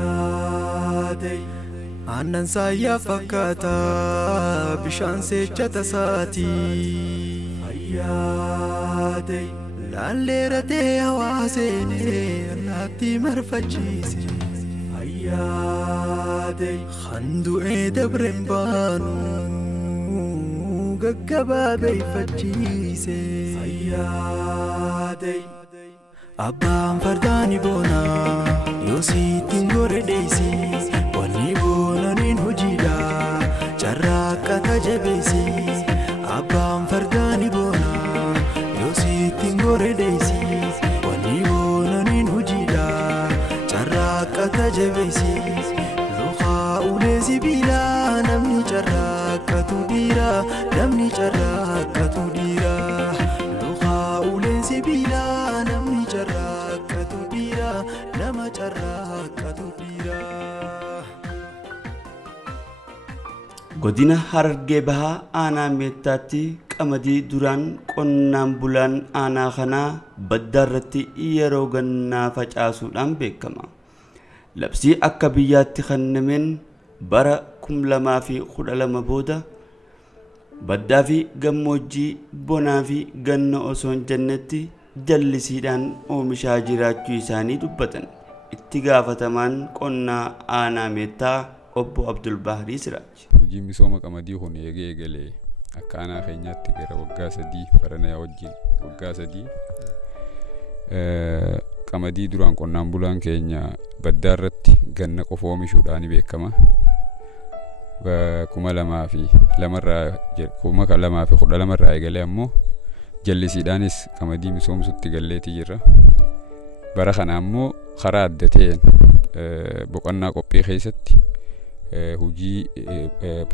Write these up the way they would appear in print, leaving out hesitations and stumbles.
Hayyadai aannan saayyaa fakkaata bishaan seechata saati. Hayyadai laalleeratee hawaaseenee allaattii marfachiise. Hayyadai handu'ee dabreen baanu gaggabaabeyfachiise. Hayyadai abbaan fardaani boona yoo siitiin gore deesi wanni boonaniin hojiidha carraaqqata jabeesi. Abbaan fardaani boona yoo siitiin gore deesi wanni boonaniin hojiidha carraaqqata jabeesi. Luqaa ulee sibiilaa namni carraaqqatu dhiira namni carraaqqatu dhiira. Luqaa ulee sibiilaa namni carraaqqatu dhiira nama carraaqqatu dhiira. Godina Harargee Bahaa aanaa meettaatti qamadii duraan qonnaan bulaan aanaa kanaa baddaa irratti yeroo gannaa facaasuudhaan beekama. Labsii akka biyyaatti kennameen bara 2012 booda baddaa fi gammoojjii bonaa fi ganna osoo hin jennetti jallisiidhaan oomishaa jiraachuu isaanii dubbatan. Itti gaafatamaan qonnaa aanaa meettaa obbo Abdul Bahri Siraaj. Hojii misooma qamadii kun eegalee akka aanaa keenyaatti gara waggaa 3 barana wajjin waggaa 3 qamadii duraan qonnaan bulaan keenya baddaa irratti ganna qofa oomishuudhaan beekama. 2012 irraa eegalee ammoo jallisiidhaanis qamadii misoomsutti galleetii jirra. Bara kana ammoo karaa adda ta'een boqonnaa qophii keessatti hojii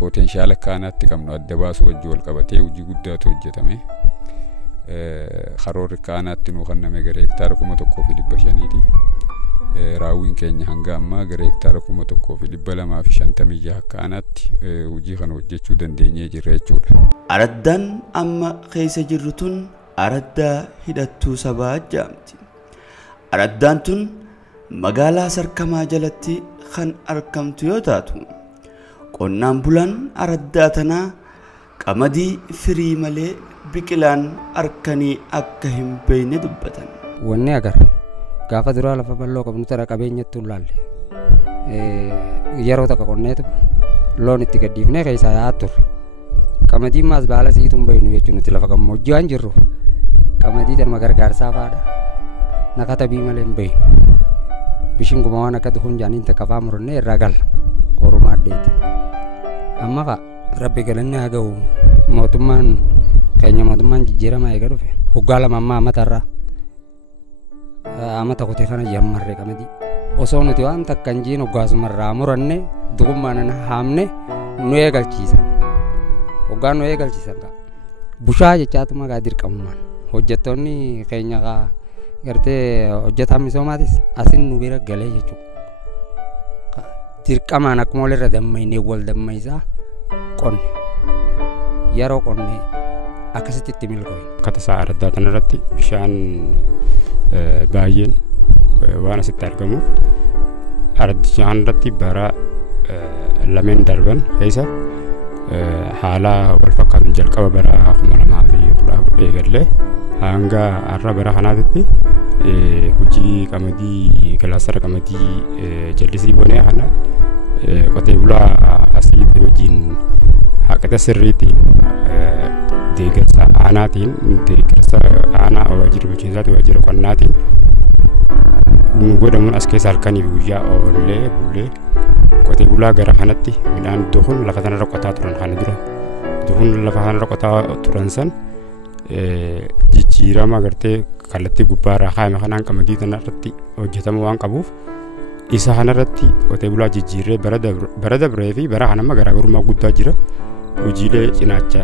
potenshaala kaanaatti qabnu adda baasuu wajjin wal qabatee hojii guddaatu hojjetame. Karoorri kaanaatti nuu kenname gara hektaara 1,500 raawwiin keenya hanga ammaa gara hektaara 1,256 kaanaatti hojii kana hojjechuu dandeenyee jirra jechuudha. Araddaan amma keessa jirru tun araddaa hidhattuu sabaa jedhamti. Araddaan tun magaalaa Sarkamaa jalatti kan argamtu yoo taatu qonnaan bulaan araddaa tanaa qamadii firii malee biqilaan arkanii akka hin beekne dubbatan. Wanni agar gaafa duraa lafa bal'oo qabnu tara qabeenyatti ulaalle yeroo takka qonneetu loon itti gaddiifnee keessaa yaa'aa turre. Qamadiin maas baala siituu hin beeknu jechuun nuti lafa gammoojjii waan jirru qamadii tanuma gargaarsaa faadha nakata bii malee hin beeknu. Bishin guma waan akka duhun jaaniin takka faa murannee irraa galla horumaa addeete. Amma ka rabbi galanni haa ga'u mootummaan keenya mootummaan jijjiiramaa eega dhufe hoggaa lama ammaa amatarraa amata kutee kana jammarree qamadii osoo nuti waan takka hin jiin hoggaasumarraa muranne dugummaan haamne nu eegalchiisan hoggaan nu eegalchiisan ka bushaa jechaatuma gaa dirqamumaan hojjettoonni keenya kaa gartee hojjetaan misoomaatis asin nu bira galee jechuudha. Dirqamaan akkuma walirra dammaynee wal dammaysaa qonne yeroo qonne akkasitti itti milkooye. Katasaa araddaa kanarratti bishaan baay'een waan asitti argamuuf araddichaan irratti bara lameen darban keessa haala wal fakkaatu jalqaba bara 2014 eegalle hanga har'a bara kanaatti hojii qamadii kilaastara qamadii jallisii bonee kana qotee bulaa asii wajjin haqata sirriitiin deeggarsa aanaatiin deeggarsa aanaa waajjira bulchiinsaatiin waajjira qonnaatiin godhamuun as keessa halkanii fi guyyaa oollee bullee qotee bulaa gara kanatti midhaan iddoo kun lafa kanarra qotaa turan kana dura iddoo kun lafa kanarra qotaa turan san jijjiirama gartee kallattii gubbaarraa kaa'ame kanaan qamadii tanarratti hojjetamu waan qabuuf isa kanarratti qotee bulaa jijjiirree bara dabree fi bara kanamma garaagarummaa guddaa jira. Hojiilee cinaacha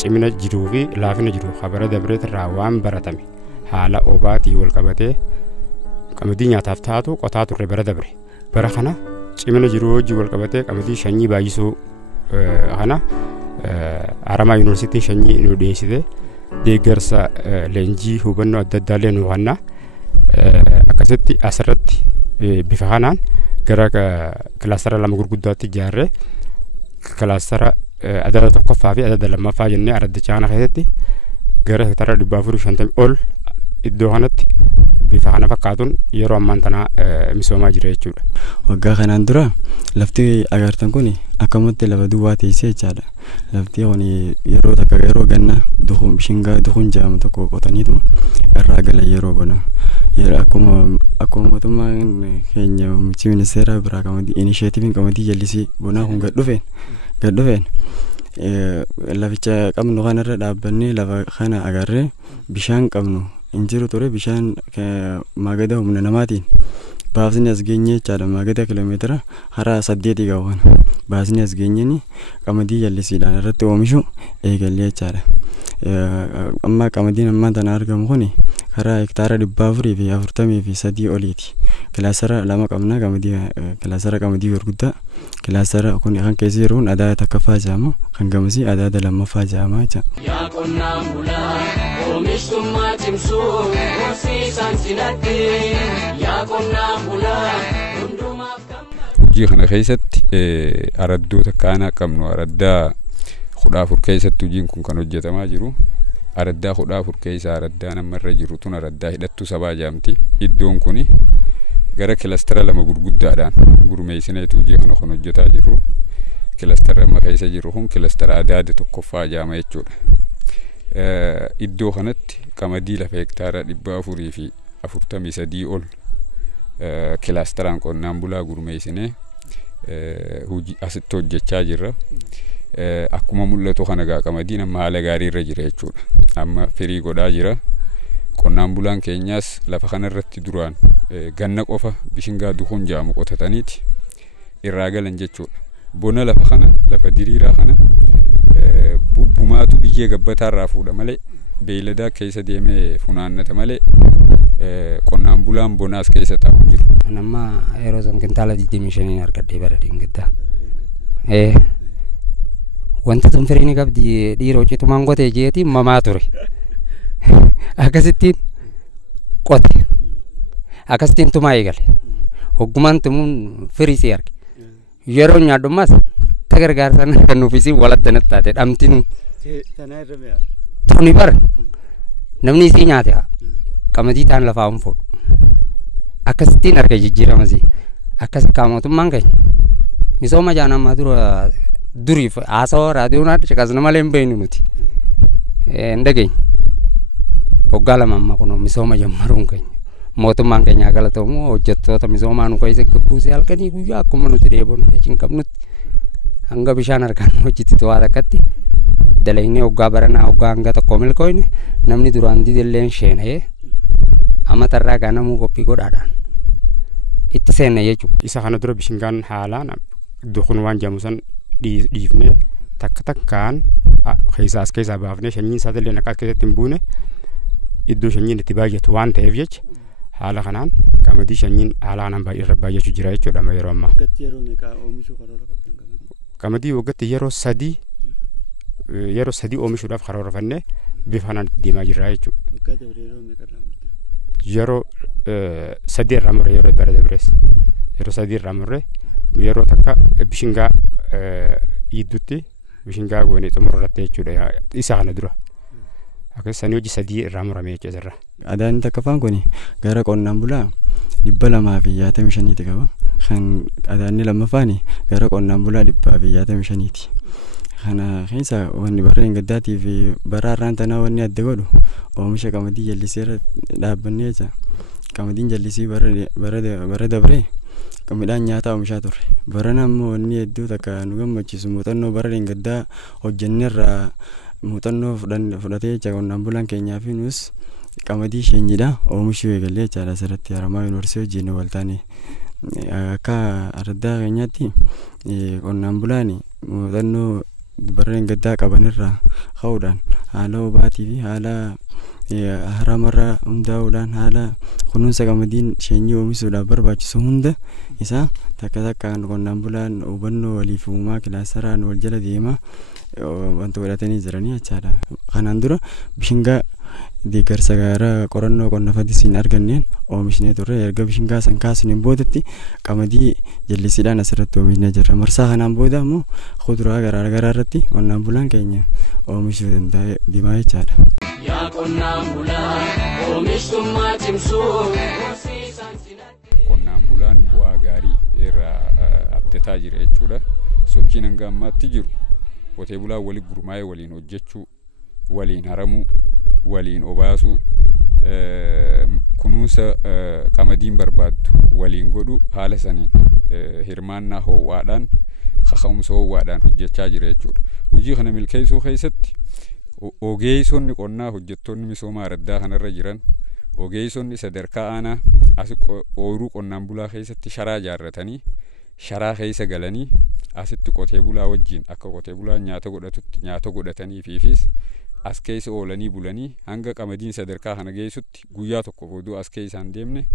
cimina jiruu fi laafina jiru bara dabree irraa waan baratame haala obaatii wal qabatee qamadii nyaataaf taatu qotaa turre bara dabre. Bara kana cimina jiruu hojii wal qabatee qamadii shanyii baay'isuu kana Aramaa Yuunivarsiitiin shanyii nu dhiyeessite deeggarsa leenjii hubannoo adda addaa illee nu kenna. Akkasitti asirratti bifa kanaan gara kilaastara lama gurguddaatti ijaarree kilaastara adada tokkoffaa fi adada lammaffaa jennee araddicha kana keessatti gara hektara 450 ol iddoo kanatti bifa kana fakkaatuun yeroo ammaan tana misoomaa jira jechuudha. Waggaa kanaan dura lafti agartan kun akkamatti lafa duwwaa teessee jechaadha. Lafti kun yeroo takka yeroo ganna bishingaa dukun jedhamu tokko qotaniitu irraa gala yeroo bona. Akkuma mootummaan keenya muummichi ministeera biraa inishiyatiiviin qamadii jallisii bonaa kun gad dhufeen laficha qabnu kanarra dhaabbannee lafa kana agarree bishaan qabnu injiru ture bishaan maagada humna namaatiin baasni as geenye jechaadha. Maagada kiiloomeetira hara 8 gaawwan baasni as geenyeni qamadii jallisiidhaan irratti oomishu eegallee jechaadha. Amma qamadiin ammaan tana argamu kun karaa hektaara 443 oliiti. Kilaastara lama qabna kilaastara qamadii gurguddaa. Kilaastara kun kan keessa jiruun adaada takkaffaa jedhama, kan gamasii adaada lammaffaa jedhama jechuudha. Yaa qonnaan bulaa oomishtummaa cimsuu horsiisaan sinatti yaa qonnaan bulaa hundumaaf hojii kana keessatti araddoota kaanaa qabnu araddaa 14 keessatti hojiin kun kan hojjetamaa jiru. Araddaa 14 keessa araddaa namarra jiru tun araddaa hidhattuu sabaa jaamti. Iddoon kuni gara kilaastara lama gurguddaadhaan gurmeessineetu hojii kana kan hojjetaa jiru. Kilaastara amma keessa jiru kun kilaastara adaada tokkoffaa jaama jechuudha. Iddoo kanatti qamadii lafa hektaara 443 ol kilaastaraan qonnaan bulaa gurmeessinee hojii asitti hojjechaa jirra. Akkuma mul'atu kana qamadiin amma haala gaarii irra jira jechuudha. Amma firii godhaa jira. Qonnaan bulaan keenyaas lafa kanarratti duraan ganna qofa bishingaa dukun jedhamu qotataniiti irraa galan jechuudha. Bona lafa kana lafa diriiraa kana bubbumaatu biyyee gabbataarraa fuudha malee beeyladaa keessa deemee funaannata malee qonnaan bulaan bonaas keessa taa'u jiru. Nama yeroo san kintaala 25 argadhee bara dingidda. Wanti tun firii ni qabdi dhiira hojjetumaan qotee jeeti mamaa ture. Akkasittiin qote. Akkasittiin tumaa eegale. Hoggumaan tumuun firii si arge. Yeroo nyaadhummaas tagargaarsan kan nuufisi waladdanatti taate dhamtinu. Tuni bara namni isii nyaate qamadii taan lafaa hin fuudhu. Akkasittiin arge jijjiiramasi. Akkasi mootummaan keenya misooma jaanammaa duriif haasawaa raadiyoon adda caqasna malee hin beeknu nuti. Ndageenye waggaa lama amma kun misooma jammaruun keenya mootummaan keenya galatamu hojjettoota misoomaa nu keessa gabbuusee halkanii guyyaa akkuma nuti dheeboon hin qabnutti hanga bishaan argaan hojjetitu waa takkatti dalaynee waggaa baranaa waggaa hanga tokko milkooyne namni duraan didilleen sheenee amatarraa ganamuu qophii godhaadhaan itti seenne jechuudha. Isa kana dura bishingaan haalaan dukun waan jamusan dhiifnee takka takkaan keessaa baafnee shanyiin isaatiillee akka keessatti hin buune iddoo shanyiin itti baay'atu waan ta'eef jecha haala kanaan qamadii shanyiin haala kanaan irra baay'achuu jira jechuudha yeroo ammaa. Waggaatti yeroo meeqa oomishuu karoora qabdan qamadii? Qamadii waggaatti yeroo sadii oomishuudhaaf karoorfannee bifa kanaan deemaa jirra jechuudha. Waggaa dabre yeroo meeqa irraa murtan? Yeroo 3 irraa murre yeroo bara dabrees yeroo 3 irraa murre yeroo takka bishingaa idduutti bishingaa goonee xumurratti jechuudha isa kana dura. Akkasanii hojii 3 irraa murame jechuudha. Adaadni takkafaan kun gara qonnaan bulaa 265 qaba. Kan adaadni lammaffaan gara qonnaan bulaa 165ti. Kana keessa wanni barreen gaddaatii fi baraarraan tanaa wanni adda godhu oomisha qamadii jallisii irra dhaabbannee jira. Qamadiin jallisii bara dabree midhaan nyaataa oomishaa turre. Barana ammoo wanni hedduu takka nu gammachiisu muuxannoo barreen gaddaa hojjenneerraa muuxannoo fudhatee jira qonnaan bulaan keenyaa fi nus qamadii sheenyidha oomishuu eegallee jechaadha asirratti Haramaa Yuunivarsiitii wajjin waltaane akka araddaa keenyaatti qonnaan bulaan muuxannoo barreen gaddaa qabanirraa ka'uudhaan haala hubaatii fi haala haramarraa hundaa'uudhaan haala kunuunsa qamadiin sheenyii oomisuudhaaf barbaachisu hunda isaa takka takkaan qonnaan bulaan hubannoo waliif uumaa kilaastaraan wal jala deemaa wanta godhatanii jiranii jechaadha. Kanaan dura bishingaa deeggarsa gaara qorannoo qonna fadisiin arganneen oomishne turre. Erga bishingaa san kaasneen boodatti qamadii jallisiidhaan asirratti oomishne jirra. Marsaa kanaan booda immoo kuduraa garaa garaa irratti qonnaan bulaan keenya oomishuu danda'e diimaa jechaadha. Yaa qonnaan bulaa oomishtummaa cimsuu horsiisaan cinatti. Qonnaan bulaan bu'aa gaarii irraa abdataa jira jechuudha. Sochiin hanga ammaatti jiru qotee bulaan waliin gurmaa'ee waliin hojjechuu, waliin haramuu, waliin obaasuu, kunuunsa qamadiin barbaaddu waliin godhu haala saniin hirmaannaa ho'aadhaan kaka'umsa ho'aadhaan hojjechaa jira jechuudha. Hojii kana milkeessuu keessatti ogeessonni qonnaa hojjettoonni misoomaa araddaa kanarra jiran ogeessonni sadarkaa aanaa as ooyiruu qonnaan bulaa keessatti sharaa ijaarratanii sharaa keessa galanii asitti qotee bulaa wajjin akka qotee bulaa nyaata godhatutti nyaata godhatanii fiifis as keessa oolanii bulanii hanga qamadiin sadarkaa kana geessutti guyyaa tokko booduu as keessaan deemne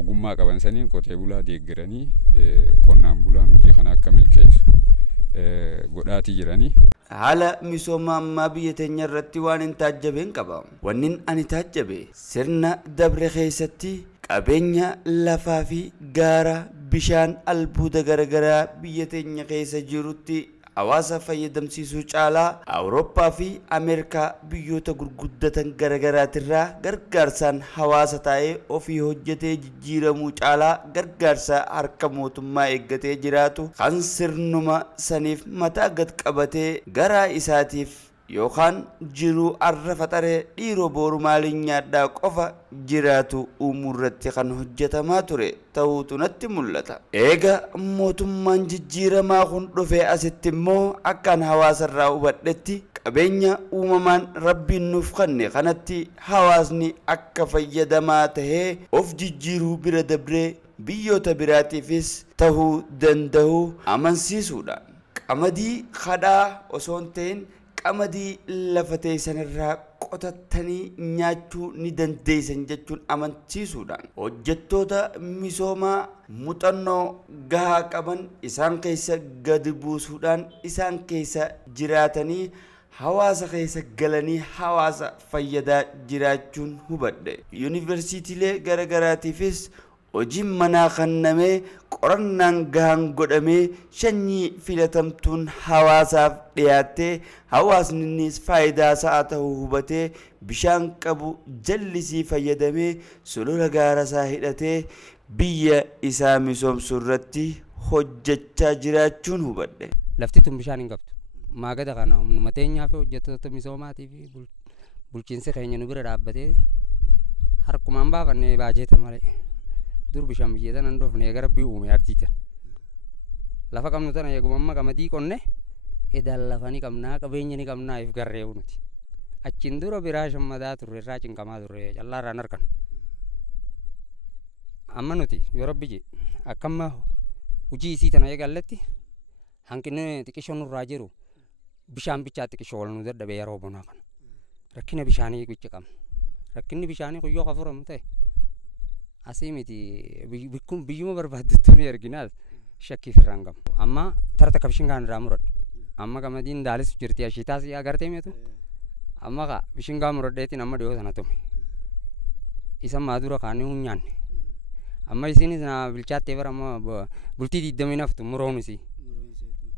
ogummaa qaban saniin qotee bulaa deeggaranii qonnaan bulaan hojii kana akka milkeessu godhaatii jiranii. Haala misooma ammaa biyya teenya irratti waan hin taajjabeen qaba. Wannin ani taajjabe sirna dabre keessatti qabeenya lafaa fi gaara bishaan albuuda garagaraa biyya teenya keessa jirutti hawaasa fayyadamsiisuu caalaa Awurooppaa fi Ameerikaa biyyoota gurguddatan gargaraatirraa gargaarsaan hawaasa taa'ee ofii hojjetee jijjiiramuu caalaa gargaarsa harka mootummaa eeggatee jiraatu kan sirnuma saniif mataa gad qabatee garaa isaatiif yookaan jiruu arra faxaree dhiiroo booru maaliin nyaadhaa qofa jiraatu uumurratti kan hojjetamaa ture ta'uutu natti mul'ata. Eega mootummaan jijjiiramaa kun dhufee asitti immoo akkaan hawaasarraa hubadhetti qabeenya uumamaan rabbiin nuuf kenne kanatti hawaasni akka fayyadamaa tahee of jijjiiruu bira dabree biyyoota biraatiifis tahuu danda'u amansiisuudha. Qamadii kadhaa osoo hin ta'in qamadii lafa teessanirraa qotattanii nyaachuu ni dandeessan jechuun amansiisuudhaan hojjettoota misoomaa muuxannoo gahaa qaban isaan keessa gadi buusuudhaan isaan keessa jiraatanii hawaasa keessa galanii hawaasa fayyadaa jiraachuun hubadhe. Yuunivarsiitiilee garagaraatiifis hojiin manaa kennamee qorannaan gahaan godhamee sanyii filatamtuun hawaasaaf dhiyaattee hawaasnis faayidaa isaa ta'uu hubatee bishaan qabu jallisii fayyadamee sulula gaara isaa hidhatee biyya isaa misoomsuu irratti hojjechaa jiraachuun hubadhe. Lafti tun bishaan hin qabdu. Maagada kana humnuma teenyaa fi hojjettoota misoomaatii fi bulchiinsa keenya nu bira dhaabbatee harkumaan baafannee baajeeta malee. Dur bishaan biyyeetan an dhufne gara bi'uume artiitan lafa qabnu tana eeguma amma qamadii qonne edaan lafa ni qabnaa qabeenya ni qabnaa if garree nuti achiin dura biraa shammadaa turre irraa cinqamaa turre callaarraan harkan amma nuti yoo rabbi je akkamma hojii isii tana eegalletti hanqinni xiqqishoo nurraa jiru bishaan bichaa xiqqishoo wal nu dadhabee yeroo bonaa kana rakkina bishaanii qicha qabna rakkinni bishaanii kuyyoo kafuramu ta'e asimiti biyyuma barbaaddattuuni erginaas shakkii firraan qabu. Amma tarta kabishingaan irraa muradhu. Amma qamadiin daalisu jirti ashiitaas agartee meetu. Amma ka bishingaa muradheetiin amma dhiyoo sana tume. Isa maadura kaanii hin nyaanne. Amma isinis na bilchaattee bara amma bultii 20 naftu muroon isii.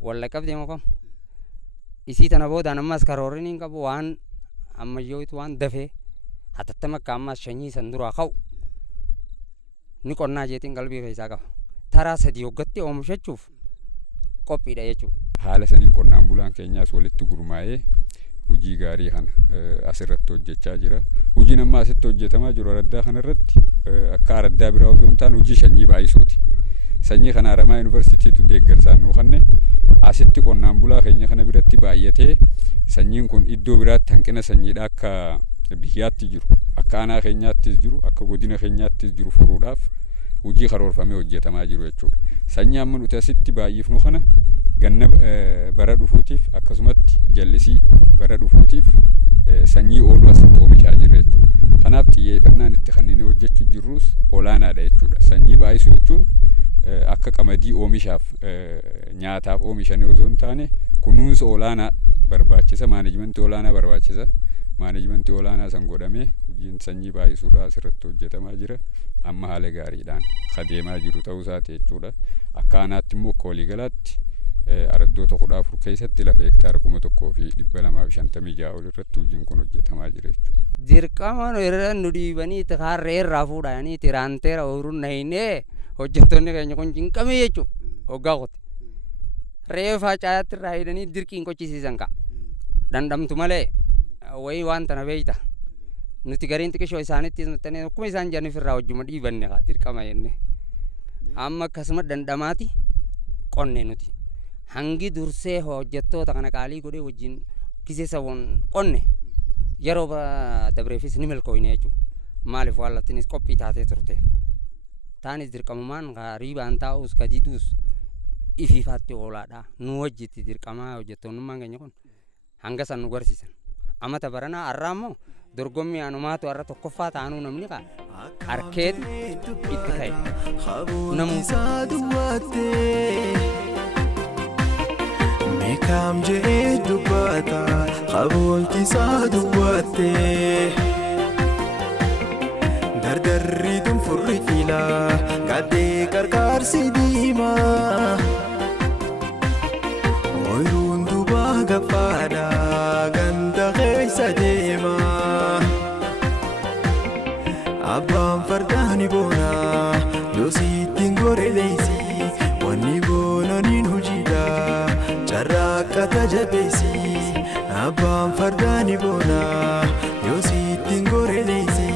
Walla qabdee moo kam. Isii tana boodaan ammas karoorri hin qabu waan ammayyootu waan dafee hatattama akka ammas shanyii san duraa ka'u. Ni qonnaa jeetiin qalbii keessaa qaba. Taraa sadii hoggatti oomishachuuf qophiidha jechuudha. Haala saniin qonnaan bulaan keenyaas walitti gurmaa'ee hojii gaarii kana asirratti hojjechaa jira. Hojiin amma asitti hojjetamaa jiru araddaa kanarratti akka araddaa biraa osoo hin taane hojii sanyii baay'isuuti. Sanyii kana Haramaa Yuunivarsiitiitu deeggarsaan nuu kenne asitti qonnaan bulaa keenya kana biratti baay'atee sanyiin kun iddoo biraatti hanqina sanyiidha akka biyyaatti jiru. Akka aanaa keenyaattis jiru akka godina keenyaattis jiru furuudhaaf hojii karoorfamee hojjetamaa jiru jechuudha. Sanyii amma nuti asitti baay'ifnu kana ganna bara dhufuutiif akkasumatti jallisii bara dhufuutiif sanyii oolu asitti oomishaa jirra jechuudha. Kanaaf xiyyeeffannaan itti kanneen hojjechuu jirrus olaanaadha jechuudha. Sanyii baay'isuu jechuun akka qamadii oomishaaf nyaataaf oomishanii osoo hin taane kunuunsa olaanaa barbaachisa, maanajimentii olaanaa barbaachisa. maanajimentii olaanaa san godhamee hojiin sanyii baay'isuudha asirratti hojjetamaa jira. Amma haala gaariidhaan adeemaa jiru ta'uu isaati jechuudha. Akka aanaatti immoo akka waliigalaatti araddoota 14 keessatti lafa hektaara 1256 ol irratti hojiin kun hojjetamaa jira jechuudha. Dirqama irra nu dhiibanii harree irraa fuudhanii tiraanteera ooruun nahinee hojjettoonni keenya kun cinqame jechuudha. Hoggaa qote reefaa caayaatti irraa hidhanii dirqiin qochisiisan ka'a. Dandamtu malee wayii waan tana beeyta. Nuti gariin xiqqishoo isaanitti nuttanii akkuma isaan jedhaniif irraa hojjuma dhiibanne kaa dirqama jenne. Amma akkasuma dandamaati qonne nuti. Hangi dursee hojjettoota kana qaalii godhee wajjin kiseessa qonne yeroo dabreefis ni milkooyne jechuudha. Maaliif waan laftinis qophii taatee turteef. Taanis dirqamumaan riibaan taa'us kadiidus ifiifaatti oolaadha. Nu hojjetti dirqamaa hojjettoonnummaan keenya kun hanga san nu garsiisan. Amata baranaa har'aa immoo dorgommii anumaatu har'a tokkoffaa taanuu namni harkeetu itti ta'e. Meekam jee dubbata qaboolti isaa duwwatte dardarri tun furri filaa gaddee qarqaarsi diimaa ooyiruun dubaa gaffaadha ganda keessa deemaa abbaan fardaani boonaa yoo sittiin gore leeysi wanni boonaniin hojiidha. Jarraaqata jabeesi abbaan fardaani boonaa yoo sittiin gore leeysi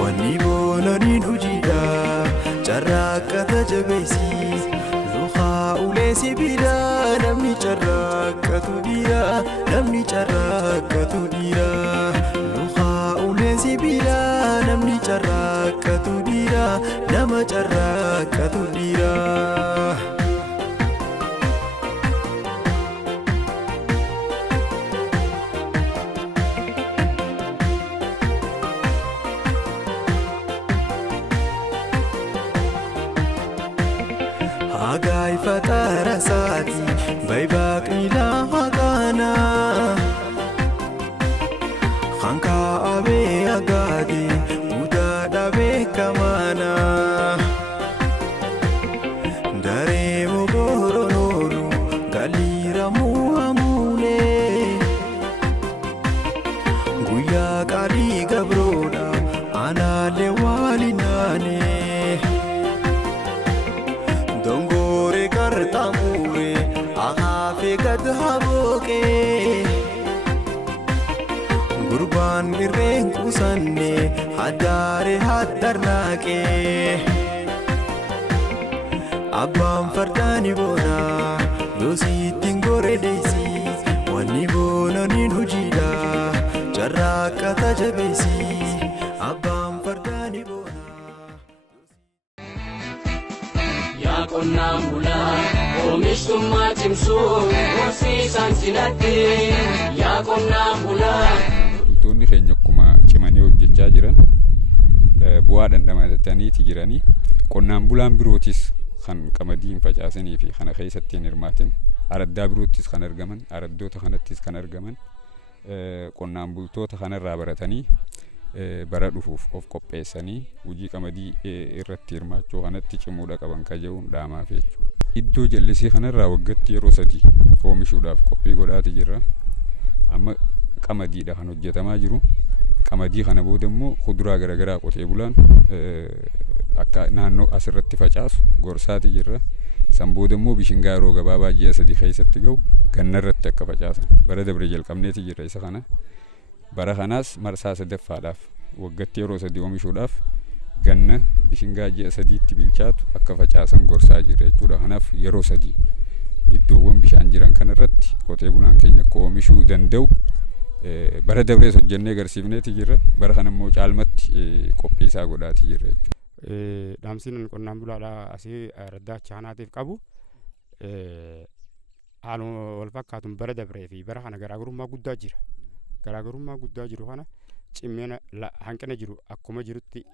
wanni boonaniin hojiidha. Jarraaqata jabeesi lukaa ulee sibiila namni jarraaqatu dhiira namni jarraaqatu dhiira lukaa ulee sibiila namni jarraaqatu dhiira nama jarraaqatu dhiira. Agai fatara sati baibak ila hakana Khanka abe agade uda dabe kamana Dare mogoro noru galira muamune Guya kali gabroda anale walinane Dongore kartamure ahafe gadhaboke Gurban irreen kusanne hadare haddarnaaqe Abbaan fardaani boonaa yoo sittiin gore leeysi wanni boonaniin hojiidha jarraaqata jabeesi abbaan fardaani boonaa. Qonnaan bulaa oomishtummaa cimsuu horsiisaan cinatti yaa qonnaan bulaa. Bultoonni keenya akkuma cimanii hojjechaa jiran bu'aa dhandhamataniiti jiranii qonnaan bulaan birootis kan qamadiin facaasanii fi kana keessatti hin hirmaatin araddaa biroottis kan argaman araddoota kanattis kan argaman qonnaan bultoota kanarraa baratanii bara dhufuuf of qopheessanii hojii qamadii irratti hirmaachuu kanatti cimuudha qaban kaje'uun dhaamaaf jechuudha. Iddoo jallisii kanarraa waggaatti yeroo 3 oomishuudhaaf qophii godhaati jirra. Amma qamadiidha kan hojjetamaa jiru. Qamadii kana booda immoo kuduraa garaagaraa qotee bulaan akka naannoo asirratti facaasu gorsaati jirra. San booda immoo bishingaa yeroo gabaabaa ji'a 3 keessatti ga'u gannarratti akka facaasan bara dabre jalqabneeti jirra isa kana. Bara kanaas marsaa sadaffaadhaaf waggaatti yeroo 3 oomishuudhaaf ganna bishingaa ji'a 3tti bilchaatu akka facaasan gorsaa jira jechuudha. Kanaaf yeroo 3 iddoowwan bishaan jiran kanarratti qotee bulaan keenya akka oomishuu danda'u bara dabrees hojjennee agarsiifneeti jirra. Bara kana immoo caalmatti qophii isaa godhaati jirra jechuudha. Dhaamsiin qonnaan bulaadhaa asii raddaa chaanaatiif qabu haaluma wal fakkaatuun bara dabree fi bara kana garaagarummaa guddaa jira. Garaagarummaa guddaa jiru kana cimina hanqina jiru akkuma jirutti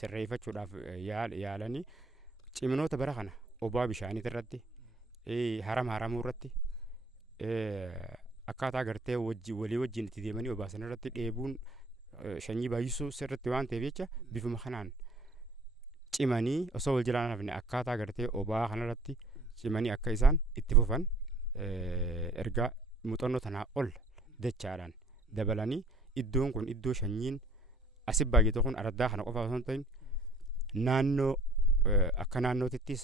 sirreeffachuudhaaf yaalanii ciminoota bara kana obaa bishaanii irratti haramuu irratti akkaataa gartee walii wajjin itti deemanii obaasan irratti dheebuun shanyii baay'isuu sirriitti waan ta'eef jecha bifuma kanaan cimanii osoo wal jiraan hafne akkaataa gartee obaa kanarratti cimanii akka isaan itti fufan erga muuxannoo tanaa ol dachaadhaan dabalanii iddoon kun iddoo shanyiin asii baay'atu kun araddaa kana qofa osoo hin ta'in naannoo akka naannootittis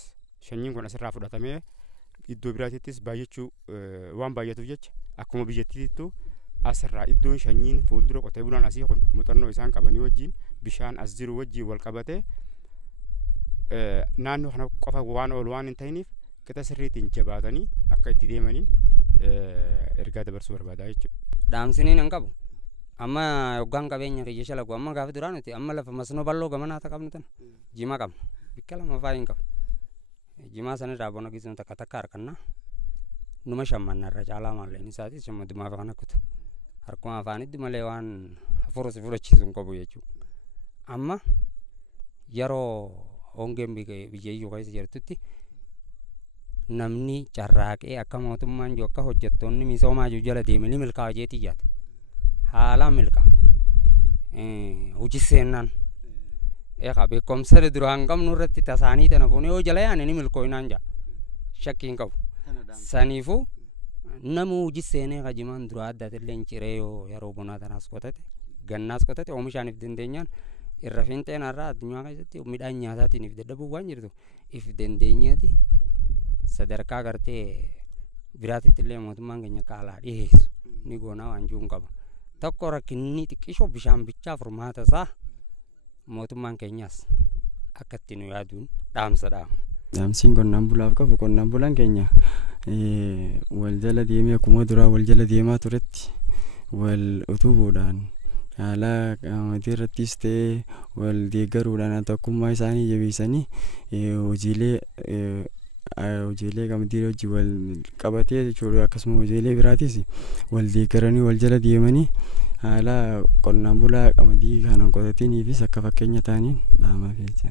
shanyiin kun asirraa fudhatamee iddoo biraatittis baay'achuu waan baay'atuuf jecha akkuma biyyattiittu asirraa iddoon shanyiin fuuldura qotee bulaan asii kun muuxannoo isaan qabanii wajjin bishaan as jiru wajjin wal qabatee naannoo kana qofa waan oolu waan hin ta'iniif qixa sirriitiin jabaatanii akka itti deemaniin ergaa dabarsuu barbaadaa jechuudha. Dhaamsiniin hin qabu. Amma hoggaan qabeenya kiyya shalagu amma gaafa duraa nuti amma lafa masnoo bal'oo gamanaa qabnu tana jimaa qabna. Bikka lama fa'aa hin qabu. Jimaa sanirraa bona gisuu takka takka harkannaa. Numa shammannarra caalaa maalleen isaatis shammaddumaaf kan akkutu. Harkuma afaanitti malee waan hafuurus fudhachiisu hin qabu jechuudha. Amma yeroo hongeen biyyeeyyuu keessa jirtutti namni carraaqee akka mootummaan jiru akka hojjettoonni misoomaa jiru jala deemanii milkaa'aa jeetii jaata. Haalaan milkaa'a. Hojii seennaan. Eegaa beekumsa duraan qabnu irratti tasaanii tana fuunee yoo jala yaane ni milkooyinaan jaa. Shakkii hin qabu. Saniifuu nama hojii seenee qajimaan dura addatillee ciree yoo yeroo bonaa tanaas qotate gannaas qotate oomishaan if dandeenyaan irra fiinxeen irraa addunyaa keessatti midhaan nyaataatiin if dadhabuu waan jirtu if dandeenyeeti sadarkaa gartee biraatitti illee mootummaan keenya kaalaa dhiyeessu ni goonaa waan jiruun qaba. Tokko rakkinni xiqqishoo bishaan bichaa furmaata isaa mootummaan keenyaas akka itti nu yaaduun dhaamsa dhaama. Dhaamsiin qonnaan bulaaf qabu qonnaan bulaan keenya wal jala deemee akkuma duraa wal jala deemaa turetti wal utubuudhaan haala qaamotii irrattis ta'ee wal deeggaruudhaan tokkummaa isaanii jabeessanii hojiilee qaamotii hojii wal qabatee jechuudha akkasuma hojiilee biraatis wal deeggaranii wal jala deemanii haala qonnaan bulaa qaamotii kanaan qotataniifis akka fakkeenya ta'aniin dhaamaaf jecha.